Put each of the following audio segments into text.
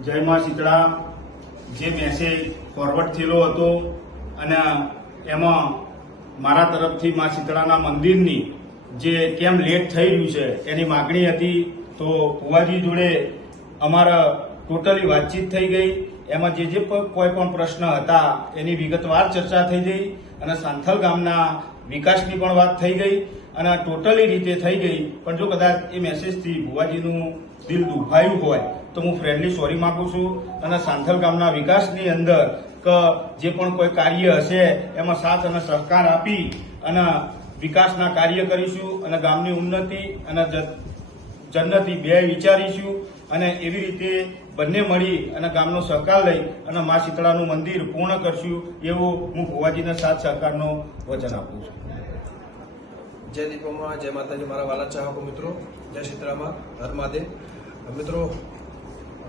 જય માં શીતળા જે મેસેજ ફોરવર્ડ થયેલો હતો અને એમાં મારા તરફથી માં શીતળાના મંદિરની જે કેમ લેટ થઈ રહ્યું છે એની માગણી હતી તો ભુવાજી જોડે અમારા ટોટલી વાતચીત થઈ ગઈ. એમાં જે જે કોઈ પણ પ્રશ્ન હતા, એની વિગતવાર ચર્ચા થઈ ગઈ અને સાંથલ ગામના વિકાસની પણ વાત થઈ ગઈ અને ટોટલી રીતે થઈ ગઈ. પણ જો કદાચ એ મેસેજથી ભુવાજીનું દિલ દુભાયું હોય, તો હું ફ્રેન્ડલી સોરી માગું છું. અને સાંથલ ગામના વિકાસની અંદર કે જે પણ કોઈ કાર્ય હશે, એમાં સાથ અને સહકાર આપી અને વિકાસના કાર્ય કરીશું અને ગામની ઉન્નતિ અને જન્નતી બે વિચારીશું અને એવી રીતે બંને મળી અને ગામનો સહકાર લઈ અને મા શીતળાનું મંદિર પૂર્ણ કરશું એવો હું ભુવાજીના સાથ સહકારનો વચન આપું છું. જય દીપોમાં, જય માતાજી, મારા વાલા ચાહકો મિત્રો. જય શીતળામાં, હર મહાદેવ. મિત્રો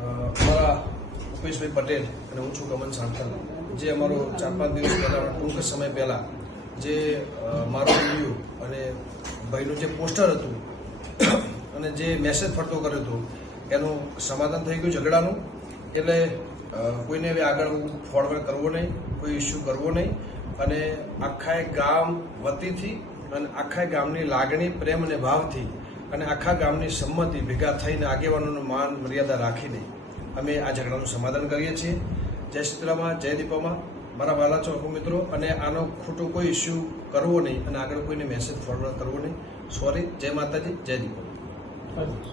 મારા અમારા ઉપેશભાઈ પટેલ અને હું છું કમન સાંથલ જે અમારો ચાર પાંચ દિવસ પહેલાં ટૂંક સમય પહેલાં જે મારો વીડિયો અને ભાઈનું જે પોસ્ટર હતું અને જે મેસેજ ફરતો કર્યો હતો, એનું સમાધાન થઈ ગયું ઝઘડાનું. એટલે કોઈને હવે આગળ ફોરવર્ડ કરવો નહીં, કોઈ ઇસ્યુ કરવો નહીં. અને આખા ગામ વતીથી અને આખા ગામની લાગણી, પ્રેમ અને ભાવથી અને આખા ગામની સંમતિ ભેગા થઈને આગેવાનોનું માન, મર્યાદા રાખીને અમે આ ઝઘડાનું સમાધાન કરીએ છીએ. જય શીતલામાં જય દીપામાં. મારા વાલા ચોકો મિત્રો. અને આનો ખોટો કોઈ ઇસ્યુ કરવો નહીં અને આગળ કોઈને મેસેજ ફોરવર્ડ કરવો નહીં. સોરી જય માતાજી, જય Thanks.